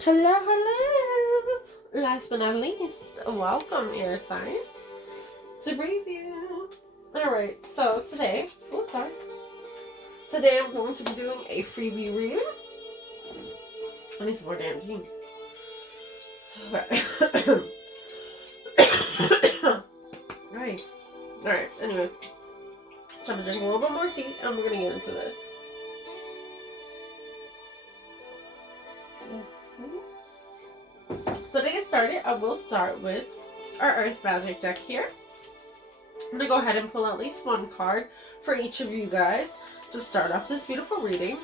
Hello, hello. Last but not least, welcome, air signs, to briyview. Alright, so today, today I'm going to be doing a freebie reading. I need some more damn tea. Okay. Alright, anyway. So I'm gonna drink a little bit more tea and we're gonna get into this. So to get started, I will start with our Earth Magic deck here. I'm going to go ahead and pull at least one card for each of you guys to start off this beautiful reading.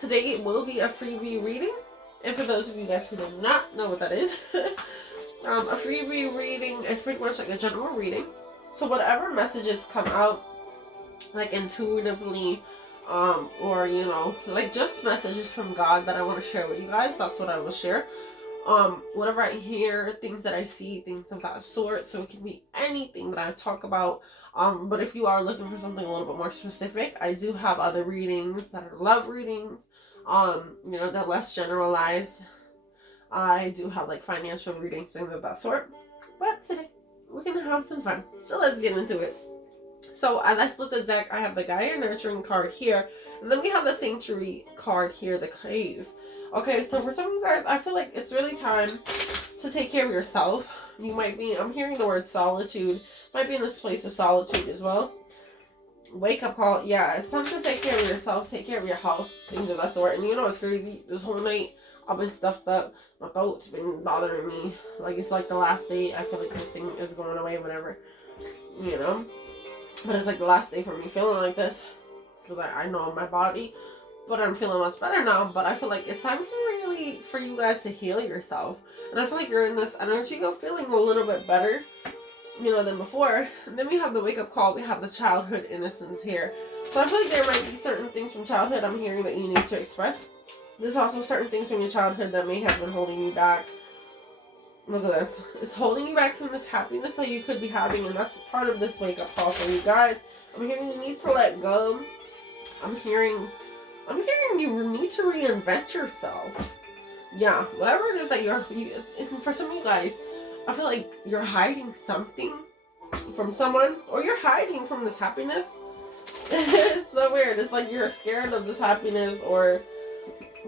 Today it will be a freebie reading. And for those of you guys who do not know what that is, a freebie reading is pretty much like a general reading. So whatever messages come out, like intuitively, or you know, like just messages from God that I want to share with you guys, that's what I will share. Whatever I hear, things that I see, things of that sort. So it can be anything that I talk about. But if you are looking for something a little bit more specific, I do have other readings that are love readings. You know, they're less generalized. I do have like financial readings, things of that sort. But today, we're gonna have some fun. So let's get into it. So as I split the deck, I have the Gaia Nurturing card here. And then we have the Sanctuary card here, the Cave. Okay, so for some of you guys, I feel like it's really time to take care of yourself. You might be, I'm hearing the word solitude, might be in this place of solitude as well. Wake up call, yeah, it's time to take care of yourself, take care of your health, things of that sort. And you know what's crazy? This whole night, I've been stuffed up. My throat's been bothering me. Like, it's like the last day. I feel like this thing is going away, whatever. You know? But it's like the last day for me feeling like this. Because I know my body. But I'm feeling much better now. But I feel like it's time for you guys to heal yourself. And I feel like you're in this energy of feeling a little bit better, you know, than before. And then we have the wake up call. We have the childhood innocence here. So I feel like there might be certain things from childhood I'm hearing that you need to express. There's also certain things from your childhood that may have been holding you back. Look at this. It's holding you back from this happiness that you could be having. And that's part of this wake up call for you guys. I'm hearing you need to let go. I'm hearing you need to reinvent yourself. Yeah, whatever it is that for some of you guys, I feel like you're hiding something from someone, or you're hiding from this happiness. It's so weird. It's like you're scared of this happiness or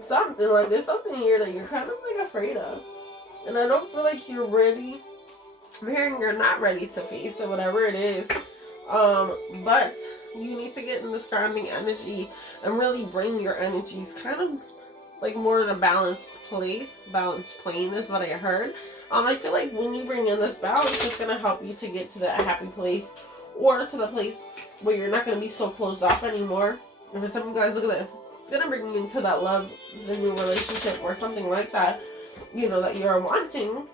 something. Like there's something here that you're kind of like afraid of. And I don't feel like you're ready. I'm hearing you're not ready to face it, whatever it is. But you need to get in this grounding energy and really bring your energies kind of like more in a balanced place. Balanced plane is what I heard. I feel like when you bring in this balance, it's going to help you to get to that happy place, or to the place where you're not going to be so closed off anymore. And for some of you guys, look at this. It's going to bring you into that love, the new relationship, or something like that, you know, that you're wanting.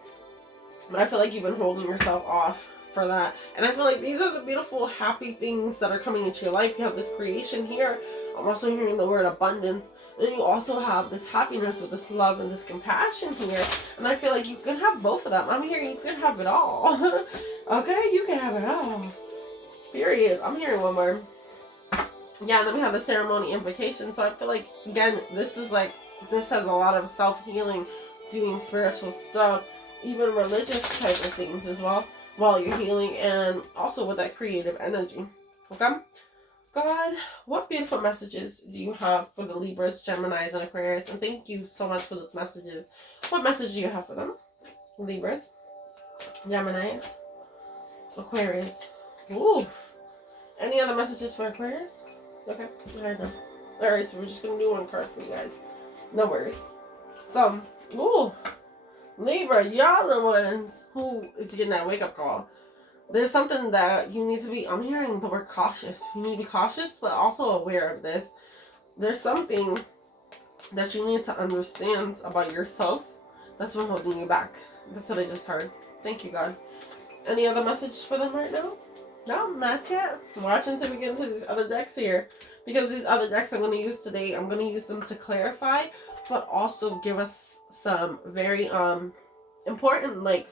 But I feel like you've been holding yourself off for that. And I feel like these are the beautiful, happy things that are coming into your life. You have this creation here. I'm also hearing the word abundance. Then you also have this happiness with this love and this compassion here. And I feel like you can have both of them. I'm hearing you can have it all. Okay? You can have it all. Period. I'm hearing one more. Yeah, and then we have the ceremony invocation. So I feel like, again, this has a lot of self-healing, doing spiritual stuff, even religious type of things as well, while you're healing, and also with that creative energy. Okay? God, what beautiful messages do you have for the Libras, Geminis, and Aquarius? And thank you so much for those messages. What message do you have for them? Libras, Geminis, Aquarius. Ooh. Any other messages for Aquarius? Okay, I know. Alright, so we're just going to do one card for you guys. No worries. So, ooh. Libra, y'all are the ones who is getting that wake-up call. There's something that you need to be, I'm hearing the word cautious. You need to be cautious, but also aware of this. There's something that you need to understand about yourself that's been holding you back. That's what I just heard. Thank you, God. Any other message for them right now? No, not yet. Watch until we get into these other decks here. Because these other decks I'm going to use today, I'm going to use them to clarify, but also give us some very important, like,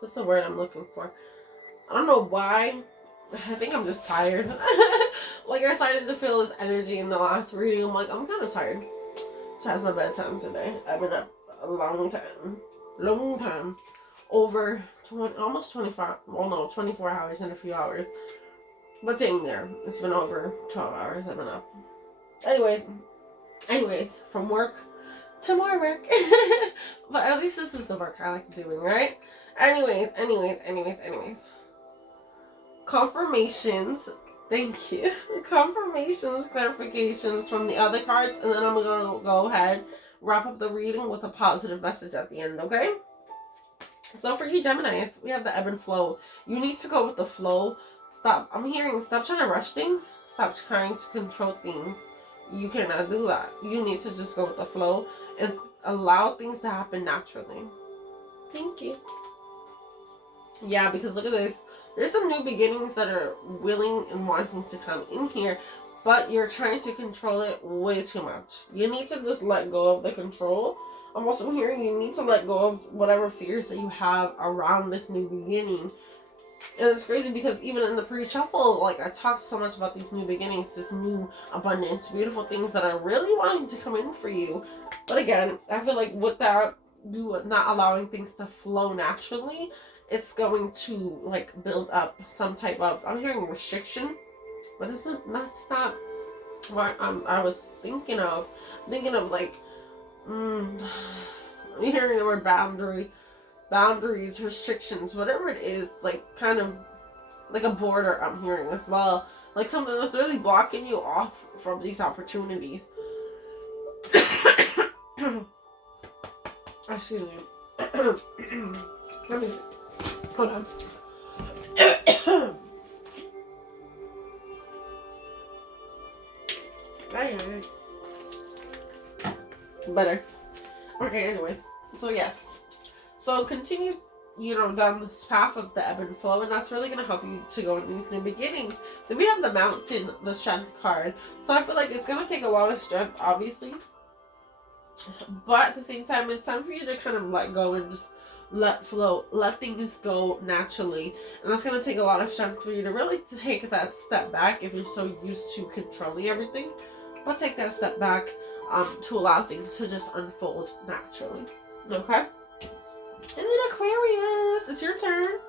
what's the word I'm looking for? I don't know why. I think I'm just tired. Like, I started to feel this energy in the last reading. I'm like, I'm kind of tired. So that's my bedtime today. I've been up a long time. Long time. Over 20, almost 25, well no, 24 hours and a few hours. But dang there. It's been over 12 hours I've been up. Anyways, from work to more work. But at least this is the work I like doing, right? Anyways. Confirmations. Thank you. Confirmations, clarifications from the other cards, and then I'm gonna go ahead, wrap up the reading with a positive message at the end, okay? So for you Geminis, we have the ebb and flow. You need to go with the flow. Stop trying to rush things. Stop trying to control things. You cannot do that. You need to just go with the flow and allow things to happen naturally. Thank you. Yeah, because look at this. There's some new beginnings that are willing and wanting to come in here, but you're trying to control it way too much. You need to just let go of the control. I'm also hearing you need to let go of whatever fears that you have around this new beginning. And it's crazy because even in the pre-shuffle, like, I talked so much about these new beginnings, this new abundance, beautiful things that are really wanting to come in for you. But again, I feel like with that, not allowing things to flow naturally, it's going to, like, build up some type of, I'm hearing restriction, but that's not what I was thinking of. I'm thinking of, like, I'm hearing the word boundaries, restrictions, whatever it is, like, kind of like a border I'm hearing as well. Like something that's really blocking you off from these opportunities. Excuse me. Let me, hold on. Better. Okay, anyways. So yes. So continue, down this path of the ebb and flow, and that's really going to help you to go into these new beginnings. Then we have the Mountain, the Strength card. So I feel like it's going to take a lot of strength, obviously. But at the same time, it's time for you to kind of let go and just let flow, let things go naturally. And that's going to take a lot of strength for you to really take that step back if you're so used to controlling everything. But take that step back to allow things to just unfold naturally. Okay? And then Aquarius, it's your turn.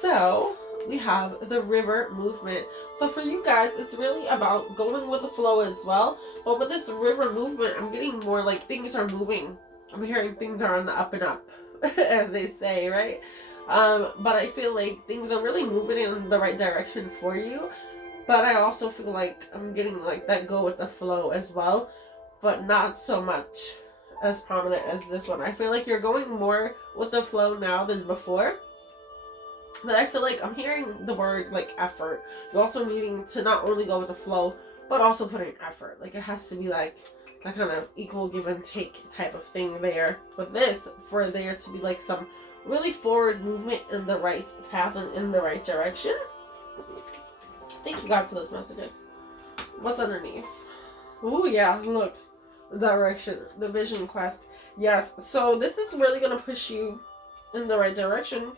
So we have the river movement. So for you guys, it's really about going with the flow as well. But with this river movement, I'm getting more like things are moving. I'm hearing things are on the up and up, as they say, right? But I feel like things are really moving in the right direction for you. But I also feel like I'm getting like that go with the flow as well, but not so much as prominent as this one. I feel like you're going more with the flow now than before. But I feel like I'm hearing the word like effort. You're also needing to not only go with the flow, but also put in effort. Like it has to be like that kind of equal give and take type of thing there. With this, for there to be like some really forward movement in the right path and in the right direction. Thank you God for those messages. What's underneath? Oh yeah, look. Direction, the vision quest. Yes, so this is really gonna push you in the right direction.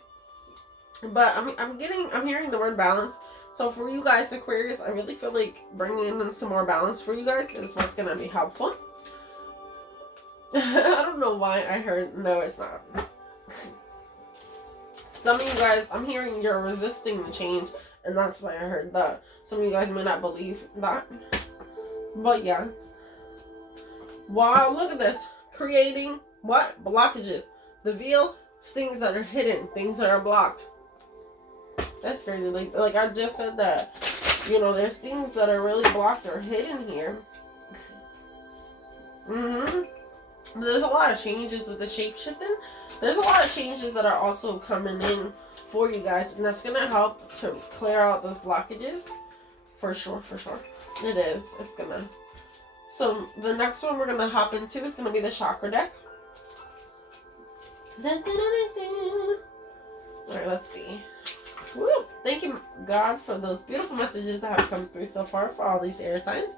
But I'm hearing the word balance. So for you guys, Aquarius, I really feel like bringing in some more balance for you guys is what's gonna be helpful. I don't know why I heard no, it's not. Some of you guys, I'm hearing you're resisting the change, and that's why I heard that. Some of you guys may not believe that, but yeah. Wow, look at this. Creating what? Blockages. The veil, things that are hidden, things that are blocked. That's crazy. Like I just said that. There's things that are really blocked or hidden here. There's a lot of changes with the shape-shifting. There's a lot of changes that are also coming in for you guys, and that's going to help to clear out those blockages. For sure. It is. It's going to. So the next one we're going to hop into is going to be the Chakra deck. Alright, let's see. Woo! Thank you, God, for those beautiful messages that have come through so far for all these air signs.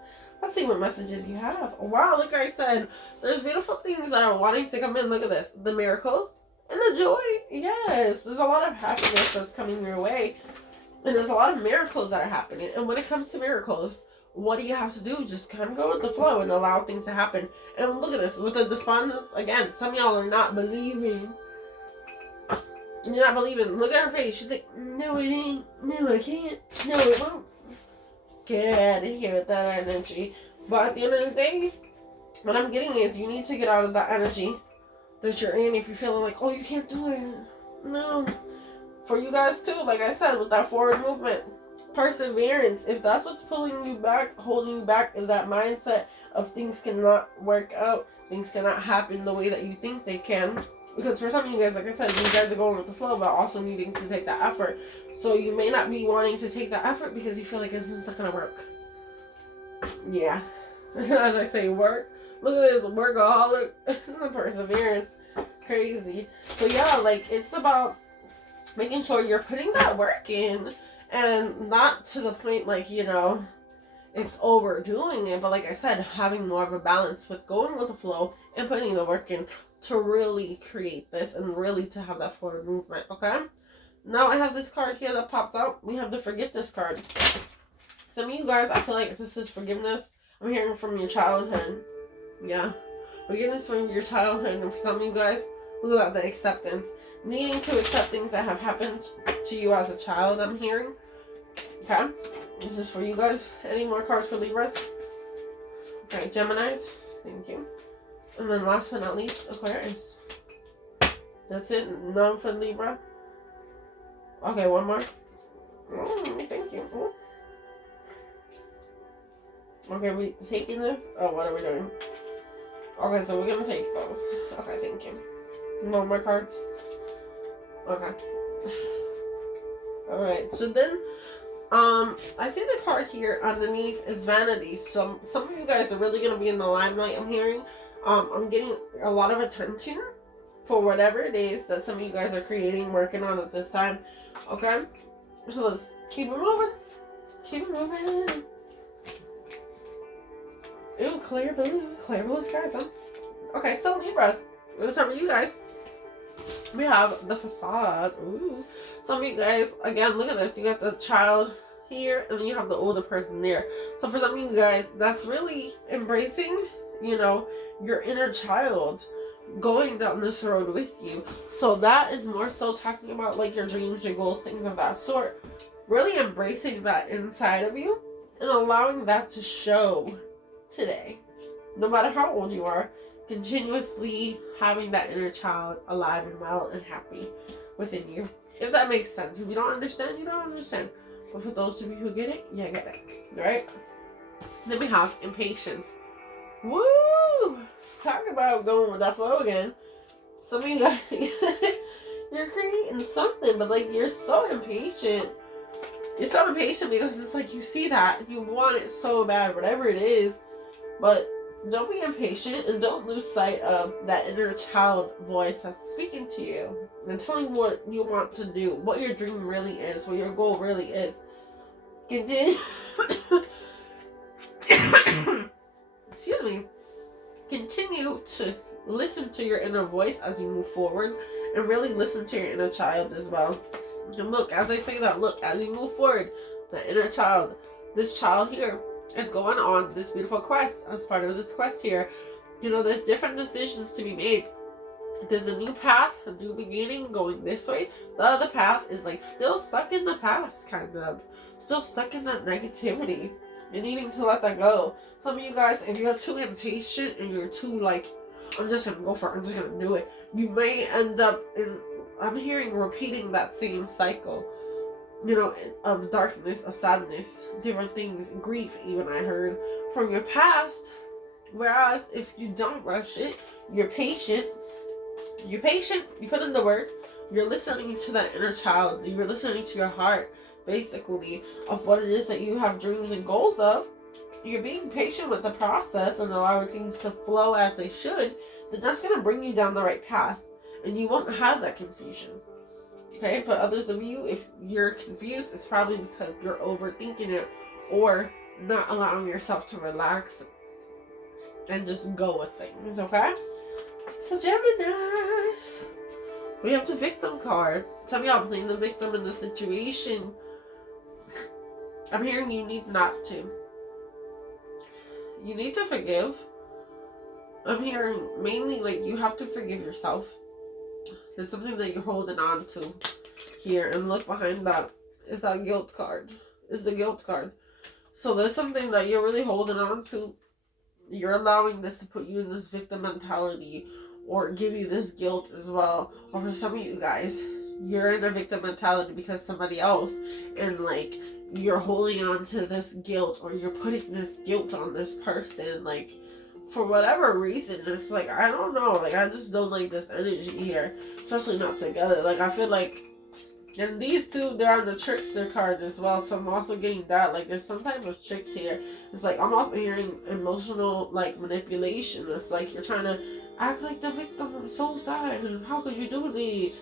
Let's see what messages you have. Wow, like I said, there's beautiful things that are wanting to come in. Look at this. The miracles and the joy. Yes, there's a lot of happiness that's coming your way. And there's a lot of miracles that are happening. And when it comes to miracles, what do you have to do? Just kind of go with the flow and allow things to happen. And look at this, with the despondence, again, some of y'all are not believing. You're not believing. Look at her face. She's like, no, it ain't. No, I can't. No, it won't. Get out of here with that energy. But at the end of the day, what I'm getting is you need to get out of that energy that you're in if you're feeling like, oh, you can't do it. No. For you guys too, like I said, with that forward movement, perseverance, if that's what's pulling you back, holding you back, is that mindset of things cannot work out, things cannot happen the way that you think they can. Because for some of you guys, like I said, you guys are going with the flow, but also needing to take that effort. So you may not be wanting to take that effort because you feel like this is not going to work. Yeah. As I say, work. Look at this, workaholic. Perseverance. Crazy. So yeah, like, it's about making sure you're putting that work in, and not to the point like, you know, it's overdoing it, but like I said, having more of a balance with going with the flow and putting the work in to really create this and really to have that forward movement. Okay, now I have this card here that popped out. We have the forgiveness card. Some of you guys, I feel like this is forgiveness. I'm hearing from your childhood. Yeah, forgiveness from your childhood. And for some of you guys, look at the acceptance, needing to accept things that have happened to you as a child. I'm hearing. Okay, this is for you guys. Any more cards for Libras? Okay, Geminis. Thank you. And then last but not least, Aquarius. That's it. None for Libra. Okay, one more. Oh, thank you. Oh. Okay, we taking this? Oh, what are we doing? Okay, so we're gonna take those. Okay, thank you. No more cards? Okay. Alright, so then I see the card here underneath is vanity. Some of you guys are really gonna be in the limelight, I'm hearing. I'm getting a lot of attention for whatever it is that some of you guys are creating, working on at this time. Okay? So let's keep it moving. Keep it moving. Ooh, clear blue skies, huh? Okay, so Libras, let's start with you guys. We have the facade. Ooh. Some of you guys, again, look at this. You got the child here, and then you have the older person there. So for some of you guys, that's really embracing, you know, your inner child going down this road with you. So that is more so talking about like your dreams, your goals, things of that sort. Really embracing that inside of you and allowing that to show today. No matter how old you are, continuously having that inner child alive and well and happy within you. If that makes sense. If you don't understand, you don't understand. But for those of you who get it, you get it. Right? Then we have impatience. Woo! Talk about going with that flow again. Some of you guys, you're creating something, but like you're so impatient. You're so impatient because it's like you see that, you want it so bad, whatever it is. But don't be impatient and don't lose sight of that inner child voice that's speaking to you and telling you what you want to do, what your dream really is, what your goal really is. Continue. Excuse me. Continue to listen to your inner voice as you move forward and really listen to your inner child as well. And look, as I say that, look, as you move forward, the inner child, this child here, is going on this beautiful quest. As part of this quest here, you know, there's different decisions to be made. There's a new path, a new beginning going this way. The other path is like still stuck in the past, kind of. Still stuck in that negativity. You're needing to let that go. Some of you guys, if you're too impatient and you're too like, I'm just gonna go for it, I'm just gonna do it, you may end up in, I'm hearing, repeating that same cycle. You know, of darkness, of sadness, different things, grief even, I heard, from your past. Whereas if you don't rush it, you're patient, you put in the work, you're listening to that inner child, you're listening to your heart, basically, of what it is that you have dreams and goals of. You're being patient with the process and allowing things to flow as they should, then that's going to bring you down the right path. And you won't have that confusion. Okay, but others of you, if you're confused, it's probably because you're overthinking it or not allowing yourself to relax and just go with things, okay? So Geminis, we have the victim card. Some of y'all playing the victim in the situation. I'm hearing you need not to. you need to forgive. I'm hearing mainly like you have to forgive yourself. There's something that you're holding on to here, and look behind that. Is that guilt card? Is the guilt card. So there's something that you're really holding on to. You're allowing this to put you in this victim mentality or give you this guilt as well. Or for some of you guys, you're in a victim mentality because somebody else, and like you're holding on to this guilt, or you're putting this guilt on this person, like for whatever reason. It's like, I don't know, like I just don't like this energy here, especially not together. Like I feel like, and these two, they're on the trickster card as well, so I'm also getting that, like there's some type of tricks here. It's like I'm also hearing emotional like manipulation. It's like you're trying to act like the victim. I'm so sad, and how could you do this?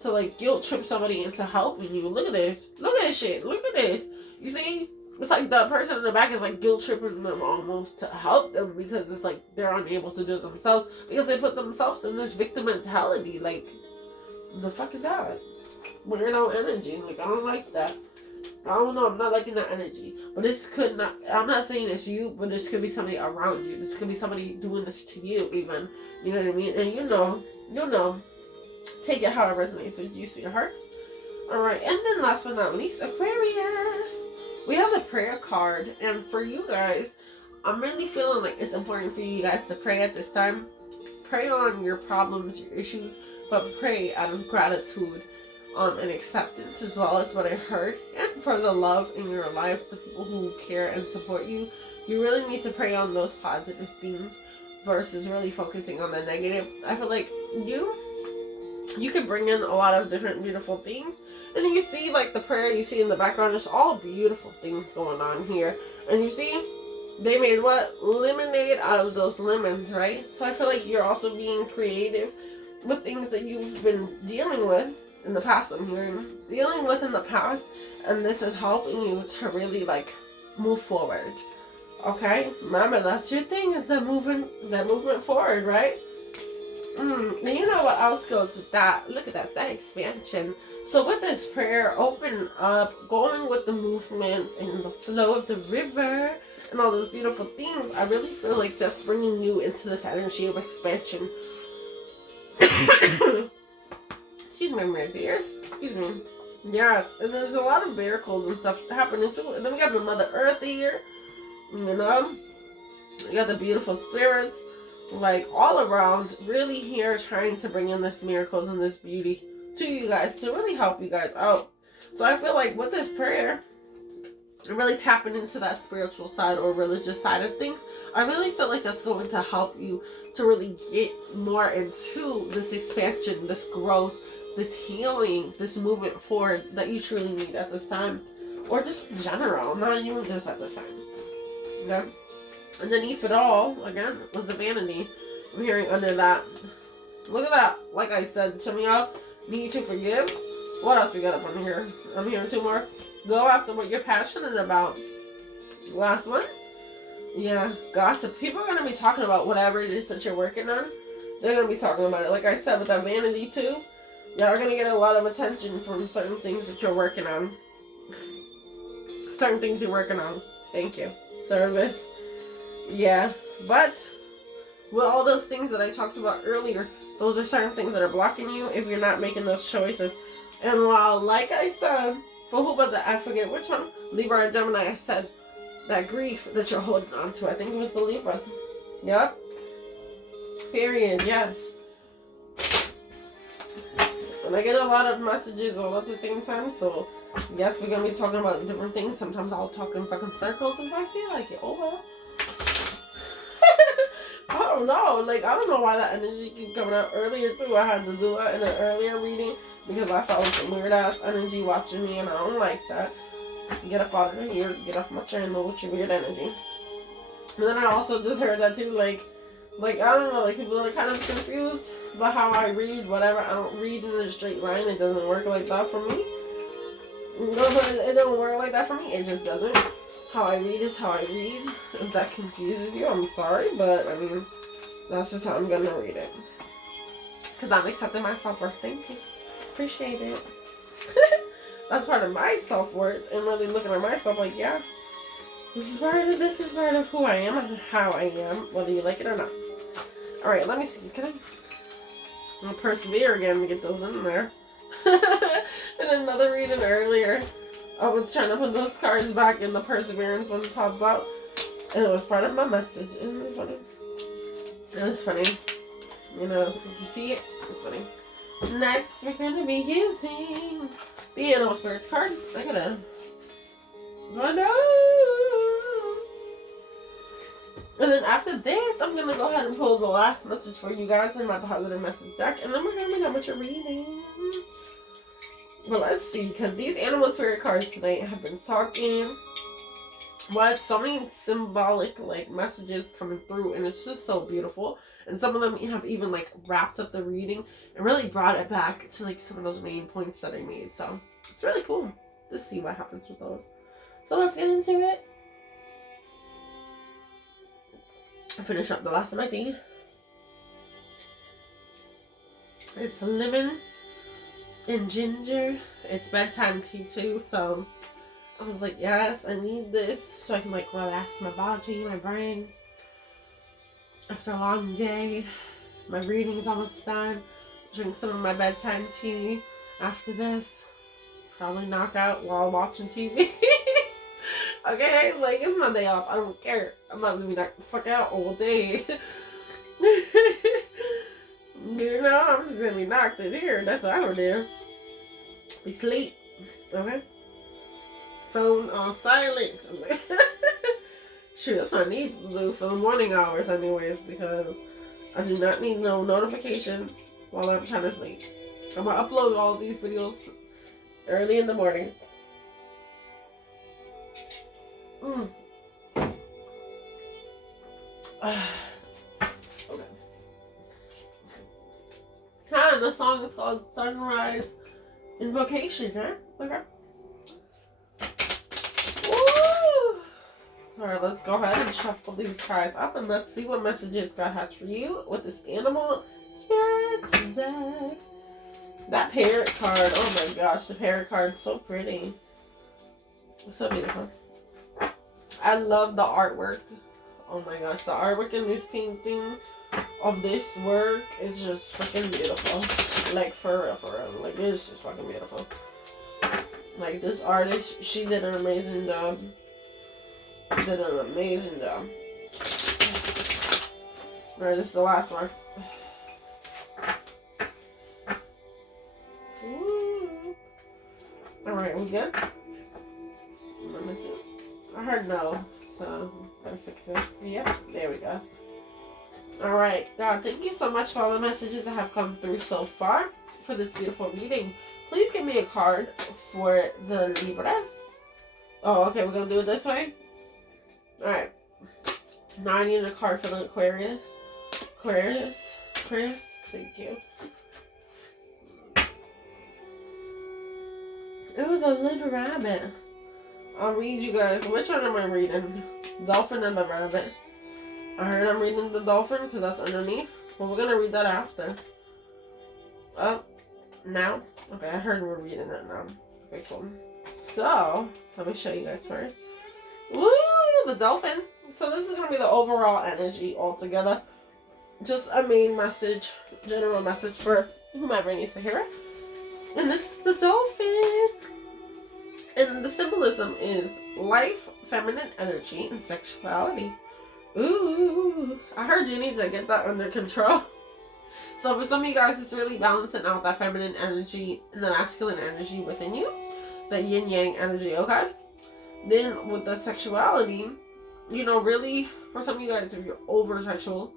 To like guilt trip somebody into helping you. Look at this. Look at this shit. Look at this. You see? It's like the person in the back is like guilt tripping them almost to help them, because it's like they're unable to do it themselves because they put themselves in this victim mentality. Like, the fuck is that? Weirdo energy. Like, I don't like that. I don't know. I'm not liking that energy. But this could not, I'm not saying it's you, but this could be somebody around you. This could be somebody doing this to you even. You know what I mean? And you know. Take it how it resonates with you, sweethearts. Alright, and then last but not least, Aquarius. We have the prayer card, and for you guys, I'm really feeling like it's important for you guys to pray at this time. Pray on your problems, your issues, but pray out of gratitude and acceptance as well, as what I heard. And for the love in your life, the people who care and support you. You really need to pray on those positive things versus really focusing on the negative. I feel like you can bring in a lot of different beautiful things. And you see like the prayer you see in the background, there's all beautiful things going on here. And you see, they made what? Lemonade out of those lemons, right? So I feel like you're also being creative with things that you've been dealing with in the past. I'm hearing dealing with in the past, and this is helping you to really like move forward. Okay? Remember, that's your thing, is that movement forward, right? And you know what else goes with that? Look at that expansion. So with this prayer, open up, going with the movements and the flow of the river and all those beautiful things, I really feel like that's bringing you into this energy of expansion. Excuse me, my dears. Excuse me. Yeah, and there's a lot of miracles and stuff happening too. And then we got the Mother Earth here. You know? We got the beautiful spirits. Like all around, really here trying to bring in this miracles and this beauty to you guys to really help you guys out. So I feel like with this prayer, really tapping into that spiritual side or religious side of things, I really feel like that's going to help you to really get more into this expansion, this growth, this healing, this movement forward that you truly need at this time, or just in general, not even just at this time. Okay? Underneath it all, again, was the vanity. I'm hearing under that. Look at that. Like I said, some of y'all need to forgive. What else we got up on here? I'm hearing two more. Go after what you're passionate about. Last one. Yeah, gossip. People are going to be talking about whatever it is that you're working on. They're going to be talking about it. Like I said, with that vanity too, y'all are going to get a lot of attention from certain things that you're working on. Certain things you're working on. Thank you. Service. Yeah, but with all those things that I talked about earlier, those are certain things that are blocking you if you're not making those choices. And while, like I said, for who was it? I forget which one. Libra and Gemini, I said that grief that you're holding on to. I think it was the Libras. Yep. Period. Yes. And I get a lot of messages all at the same time, so yes, we're going to be talking about different things. Sometimes I'll talk in fucking circles if I feel like it. Oh well. I don't know. Like, I don't know why that energy keeps coming out. Earlier too, I had to do that in an earlier reading because I felt some weird ass energy watching me, and I don't like that. Get up out of here. Get off my channel with your weird energy. And then I also just heard that too, like I don't know, like people are kind of confused about how I read, whatever. I don't read in a straight line. It doesn't work like that for me. No, it don't work like that for me. It just doesn't. How I read is how I read. If that confuses you, I'm sorry, but I mean, that's just how I'm gonna read it. Because I'm accepting my self-worth. Thank you. Appreciate it. That's part of my self-worth, and really looking at myself like, yeah, This is part of who I am and how I am, whether you like it or not. Alright, let me see. I'll persevere again to get those in there. In another reading earlier, I was trying to put those cards back in the perseverance one popped out. And it was part of my message. Isn't it funny? It was funny. You know, if you see it, it's funny. Next, we're going to be using the Animal Spirits card. I gotta... Oh no! And then after this, I'm going to go ahead and pull the last message for you guys in my positive message deck. And then we're going to be done with your reading. But let's see, because these Animal Spirit cards tonight have been talking. What? So many symbolic, like, messages coming through. And it's just so beautiful. And some of them have even, like, wrapped up the reading and really brought it back to, like, some of those main points that I made. So it's really cool to see what happens with those. So let's get into it. I finish up the last of my tea. It's lemon and ginger. It's bedtime tea too, so I was like, yes, I need this so I can like relax my body, my brain. After a long day, my reading's almost done. Drink some of my bedtime tea after this. Probably knock out while watching TV. Okay, like, it's my day off. I don't care. I'm not gonna be knocked the fuck out all day. You know, I'm just gonna be knocked in here. That's what I'm gonna do. Be sleep. Okay? Phone on silent. Shoot, that's what I need to do for the morning hours anyways, because I do not need no notifications while I'm trying to sleep. I'm gonna upload all these videos early in the morning. Okay. The song is called Sunrise Invocation, huh? Okay. Woo! Alright, let's go ahead and shuffle these cards up and let's see what messages God has for you with this Animal Spirits deck. That parrot card, oh my gosh, the parrot card is so pretty. It's so beautiful. I love the artwork. Oh my gosh, the artwork in this painting of this work is just freaking beautiful. Like, for real. Like, it's just fucking beautiful. Like, this artist, she did an amazing job. Alright, this is the last one. Alright, we good? Let me see. I heard no, so gotta fix it. Yep, there we go. Alright, God, thank you so much for all the messages that have come through so far for this beautiful reading. Please give me a card for the Libras. Oh, okay, we're gonna do it this way? Alright. Now I need a card for the Aquarius. Aquarius, thank you. Ooh, the little rabbit. I'll read you guys. Which one am I reading? Dolphin and the rabbit. I heard I'm reading the dolphin because that's underneath. Well, we're gonna read that after. Oh, now? Okay, I heard we're reading it now. Okay, cool. So, let me show you guys first. Woo, the dolphin. So this is gonna be the overall energy altogether. Just a main message, general message for whomever needs to hear it. And this is the dolphin. And the symbolism is life, feminine energy, and sexuality. Ooh, I heard you need to get that under control. So for some of you guys, it's really balancing out that feminine energy and the masculine energy within you. The yin-yang energy, okay? Then with the sexuality, you know, really, for some of you guys, if you're over-sexual,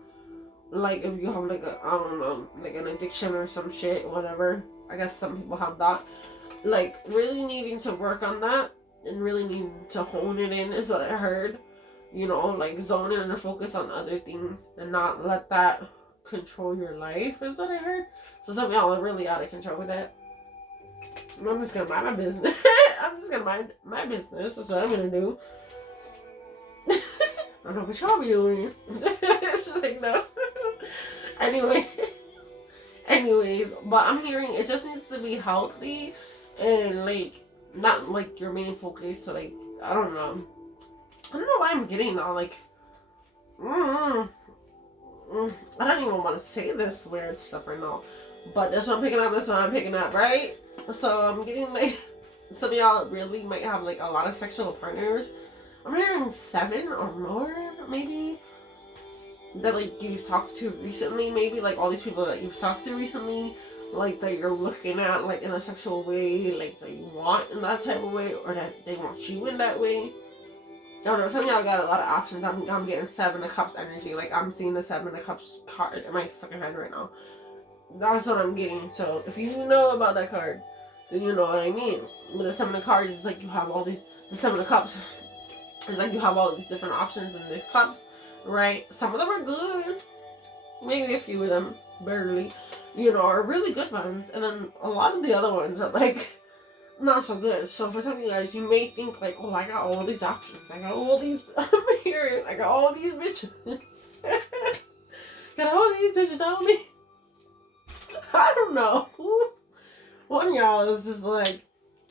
like if you have like a, I don't know, like an addiction or some shit, whatever. I guess some people have that. Like, really needing to work on that and really needing to hone it in is what I heard. You know, like zone in and focus on other things and not let that control your life is what I heard. So some of y'all are really out of control with that. I'm just gonna mind my business. I'm just gonna mind my business. That's what I'm gonna do. I don't know what y'all be doing. It's just like, no. Anyways, but I'm hearing it just needs to be healthy and like not like your main focus. So like, I don't know. I don't know why I'm getting all like, I don't even want to say this weird stuff right now, but that's what I'm picking up. That's what I'm picking up, right? So I'm getting like, some of y'all really might have like a lot of sexual partners. I'm hearing 7 or more, maybe, that like you've talked to recently. Maybe like all these people that you've talked to recently, like that you're looking at like in a sexual way, like that you want in that type of way, or that they want you in that way. I don't know, some of y'all got a lot of options. I'm getting 7 of Cups energy. Like, I'm seeing the 7 of Cups card in my fucking head right now. That's what I'm getting. So, if you know about that card, then you know what I mean. With the 7 of Cards, it's like you have all these... The 7 of Cups, it's like you have all these different options in these cups, right? Some of them are good. Maybe a few of them, barely, are really good ones. And then a lot of the other ones are like... not so good. So for some of you guys, you may think like, oh, I got all these options. I got all these. I'm hearing. I got all these bitches. Got all these bitches on me. I don't know. One of y'all is just like,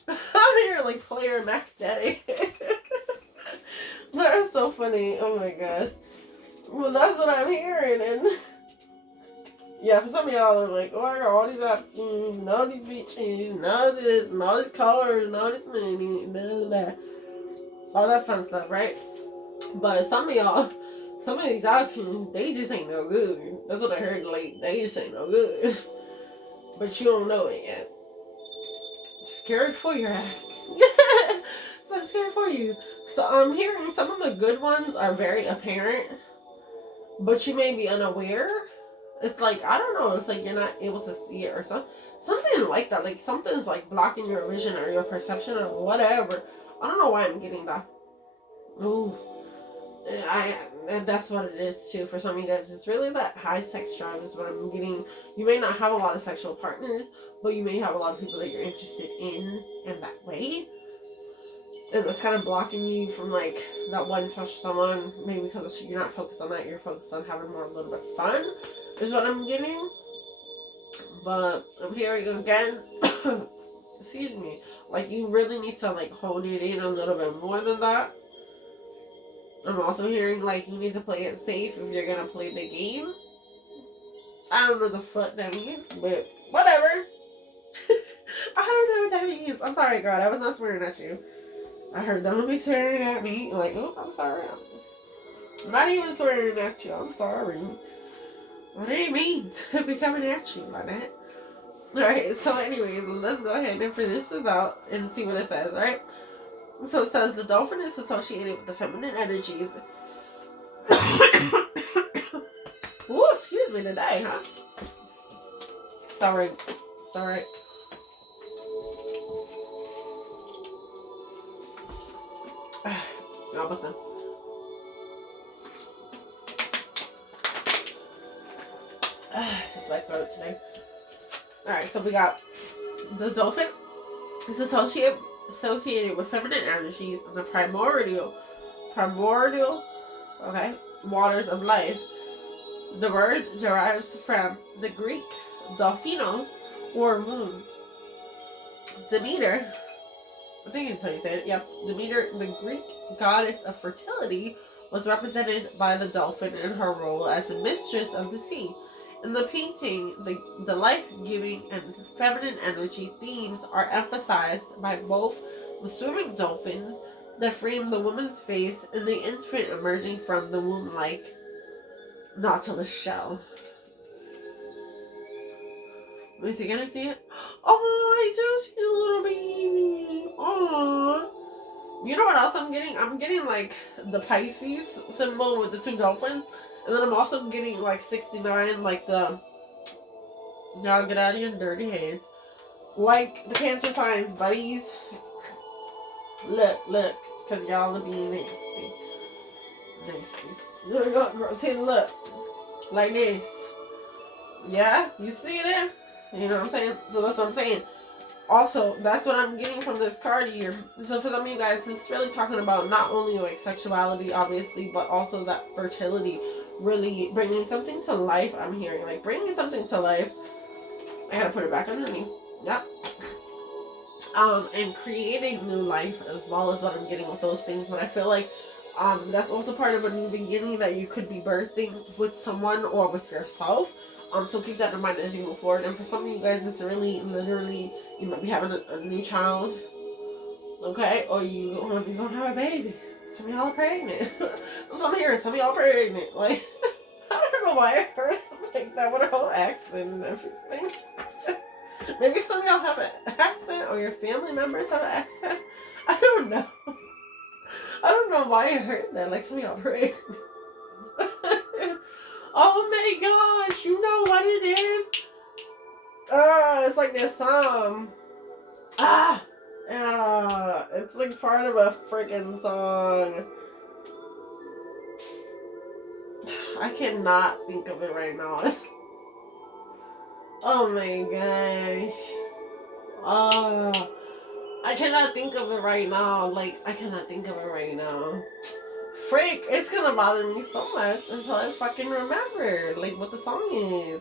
I'm here like player Mac Daddy. That's so funny. Oh my gosh. Well, that's what I'm hearing, and. Yeah, for some of y'all are like, oh, I got all these options, and all these bitches, and all this, and all these colors, and all this money, and blah, blah, blah. All that fun stuff, right? But some of y'all, some of these options, they just ain't no good. That's what I heard, like, they just ain't no good. But you don't know it yet. Scared for your ass. I'm scared for you. So I'm hearing some of the good ones are very apparent, but you may be unaware. It's like, I don't know, it's like you're not able to see it or something like that. Like something's like blocking your vision or your perception or whatever. I don't know why I'm getting that. Ooh. That's what it is too for some of you guys. It's really that high sex drive is what I'm getting. You may not have a lot of sexual partners, but you may have a lot of people that you're interested in that way. And it's kind of blocking you from like that one touch with someone. Maybe because you're not focused on that, you're focused on having more a little bit of fun. Is what I'm getting. But I'm hearing again, excuse me, like you really need to like hone it in a little bit more than that. I'm also hearing like you need to play it safe if you're gonna play the game. I don't know the fuck that means, but whatever. I don't know what that means. I'm sorry, girl. I was not swearing at you. I heard don't be swearing at me. Like, oh, I'm sorry. I'm not even swearing at you. I'm sorry. What do you mean to be coming at you like that? Alright, so anyways, let's go ahead and finish this out and see what it says, right? So it says the dolphin is associated with the feminine energies. Ooh, excuse me today, huh? Sorry. Sorry. Almost done. It's just my throat today. Alright, so we got the dolphin is associated with feminine energies and the primordial, okay, waters of life. The word derives from the Greek Delphinos, or moon. Demeter, I think that's how you say it, yep. Demeter, the Greek goddess of fertility, was represented by the dolphin in her role as the mistress of the sea. In the painting, the life-giving and feminine energy themes are emphasized by both the swimming dolphins that frame the woman's face and the infant emerging from the womb-like nautilus shell. Let me see, can I see it? Oh, I do see a little baby. Oh. You know what else I'm getting? I'm getting like the Pisces symbol with the 2 dolphins. And then I'm also getting like 69, like the, y'all get out of your dirty heads. Like the Cancer signs, buddies. Look, because y'all are being nasty. Nasty. Look, see, look. Like this. Yeah? You see it? You know what I'm saying? So that's what I'm saying. Also, that's what I'm getting from this card here. So for some of you guys, it's really talking about not only like sexuality, obviously, but also that fertility. Really bringing something to life. I'm hearing like bringing something to life. I gotta put it back underneath. Yep. And creating new life as well as what I'm getting with those things. And I feel like That's also part of a new beginning that you could be birthing with someone or with yourself. So keep that in mind as you move forward. And for some of you guys, it's really, literally, you might be having a new child, okay? Or you're gonna have a baby. Some of y'all are pregnant. Some here, some of y'all are pregnant. Like, I don't know why I heard like that with a whole accent and everything. Maybe some of y'all have an accent, or your family members have an accent. I don't know. I don't know why I heard that. Like, some of y'all pregnant. Oh my gosh, you know what it is? It's like this song. It's like part of a freaking song. I cannot think of it right now. Oh my gosh. I cannot think of it right now. Like, I cannot think of it right now. Frick, it's gonna bother me so much until I fucking remember, like, what the song is.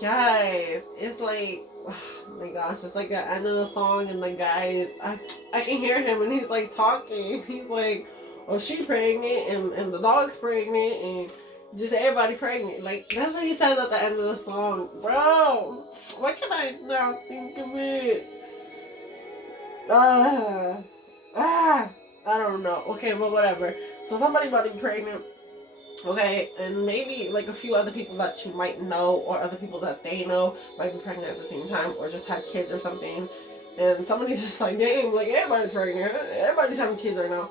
Guys, it's like, oh my gosh, it's like the end of the song, and the guy, I can hear him, and he's like talking. He's like, oh, she pregnant, and the dog's pregnant, and just everybody pregnant. Like, that's what he says at the end of the song. Bro, why can I not think of it? I don't know. Okay, but whatever. So somebody about to be pregnant. Okay, and maybe like a few other people that you might know, or other people that they know might be pregnant at the same time, or just had kids or something. And somebody's just like, damn, like, everybody's pregnant. Everybody's having kids right now.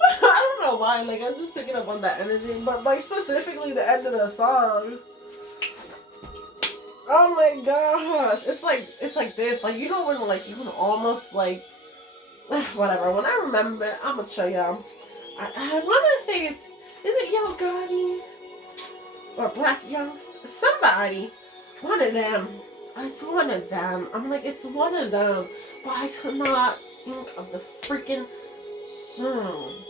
I don't know why. Like, I'm just picking up on that energy. But like, specifically the end of the song. Oh my gosh. It's like this. Like, you know when, like, you can almost, like, whatever. When I remember, I'm gonna show y'all. I want to say is it Yo Gotti? Or Black Young? Somebody. One of them. It's one of them. I'm like, it's one of them. But I could not think of the freaking song.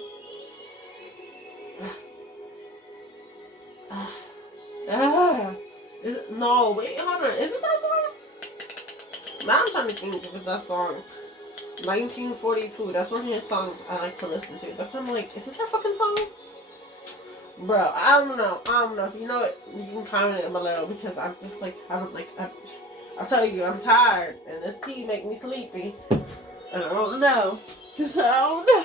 Is it? No, wait, hold on. Is it that song? Now I'm trying to think if it's that song. 1942. That's one of his songs I like to listen to. That's, I'm like, is it that fucking song? Bro, I don't know. If you know it, you can comment it below, because I'm just like, I'll tell you, I'm tired, and this tea make me sleepy, and I don't know. I don't know.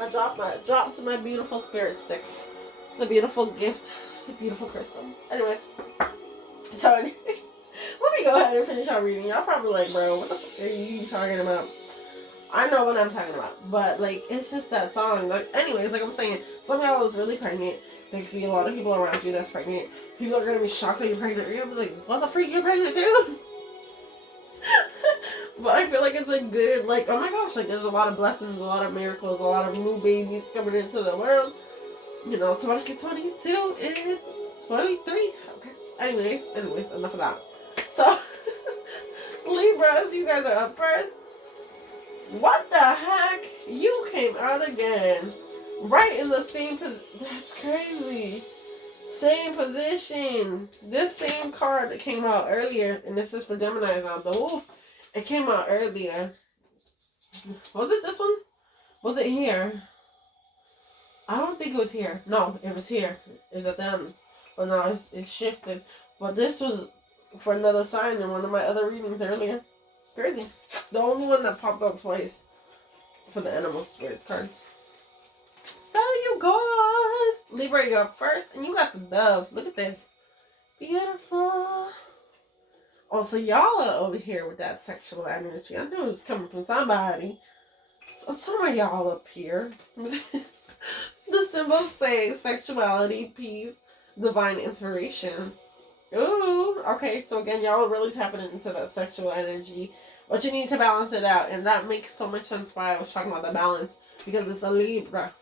I dropped my beautiful spirit stick. It's a beautiful gift, a beautiful crystal. Anyways, so let me go ahead and finish our reading. Y'all probably like, bro, what the fuck are you talking about? I know what I'm talking about, but like, it's just that song. Like, anyways, like I'm saying, some of y'all is really pregnant. There could be a lot of people around you that's pregnant. People are gonna be shocked that you're pregnant. You're gonna be like, what the freak, you're pregnant too? But I feel like it's a good, like, oh my gosh, like, there's a lot of blessings, a lot of miracles, a lot of new babies coming into the world. You know, 2022 is 23. Okay. Anyways, enough of that. So, Libras, you guys are up first. What the heck? You came out again. Right in the same position. That's crazy. Same position. This same card that came out earlier, and this is for Gemini now. The wolf. It came out earlier. Was it this one? Was it here? I don't think it was here. No, it was here. It was at the end. But no, it's shifted. But this was for another sign in one of my other readings earlier. Crazy. The only one that popped up twice for the animal spirit cards. So you guys, Libra, you're up first, and you got the dove. Look at this. Beautiful. Oh, so y'all are over here with that sexual energy. I knew it was coming from somebody. So some of y'all up here. The symbols say sexuality, peace, divine inspiration. Ooh, okay. So again, y'all are really tapping into that sexual energy. But you need to balance it out. And that makes so much sense why I was talking about the balance. Because it's a Libra.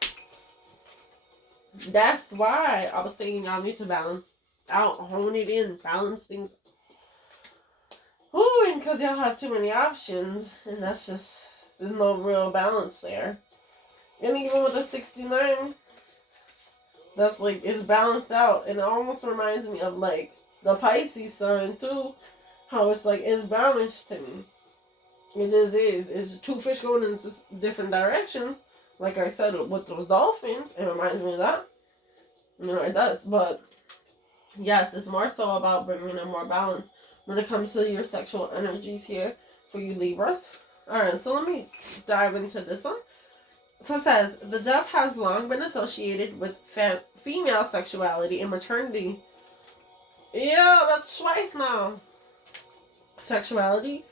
That's why I was saying y'all need to balance out, hone it in, balance things. Ooh, and because y'all have too many options, and that's just, there's no real balance there. And even with the 69, that's like, it's balanced out. And it almost reminds me of like the Pisces sign too. How it's like, it's balanced to me. It just is. It's two fish going in different directions. Like I said with those dolphins, it reminds me of that. You know, it does. But yes, it's more so about bringing in more balance when it comes to your sexual energies here for you Libras. Alright, so let me dive into this one. So it says, the dove has long been associated with female sexuality and maternity. Yeah, that's twice now. Sexuality,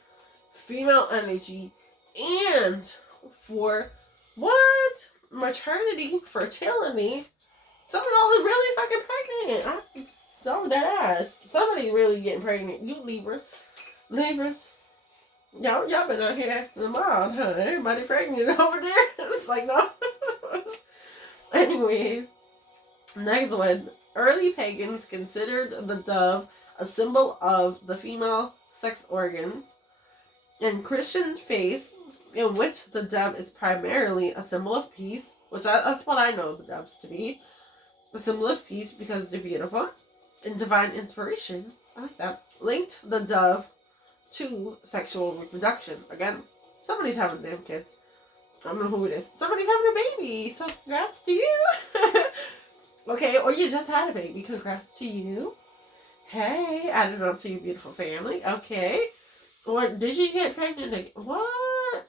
female energy, and for what? Maternity, fertility. Some of y'all are really fucking pregnant. So dead ass. Somebody really getting pregnant. You Libras. Y'all been out here acting wild, huh? Everybody pregnant over there. It's like, no. Anyways, next one. Early pagans considered the dove a symbol of the female sex organs. In Christian faith, in which the dove is primarily a symbol of peace, that's what I know the doves to be. A symbol of peace because they're beautiful. And divine inspiration, I like that, linked the dove to sexual reproduction. Again, somebody's having damn kids. I don't know who it is. Somebody's having a baby, so congrats to you. Okay, or you just had a baby, congrats to you. Hey, added on to your beautiful family. Okay. Or did you get pregnant again? What?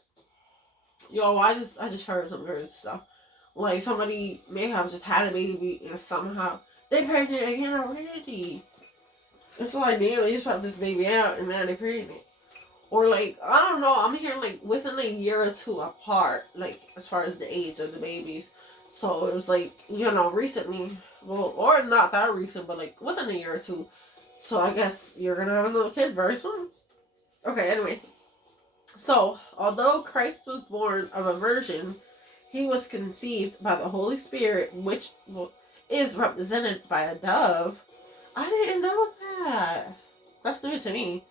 Yo, I just heard some weird stuff. Like somebody may have just had a baby and somehow they pregnant again already. It's like, damn, they just popped this baby out and now they're pregnant. Or like, I don't know, I'm hearing like within a year or two apart, like as far as the age of the babies. So it was like, you know, recently, well, or not that recent, but like within a year or two. So I guess you're gonna have another kid very soon. Okay, anyways. So, although Christ was born of a virgin, he was conceived by the Holy Spirit, which is represented by a dove. I didn't know that. That's new to me.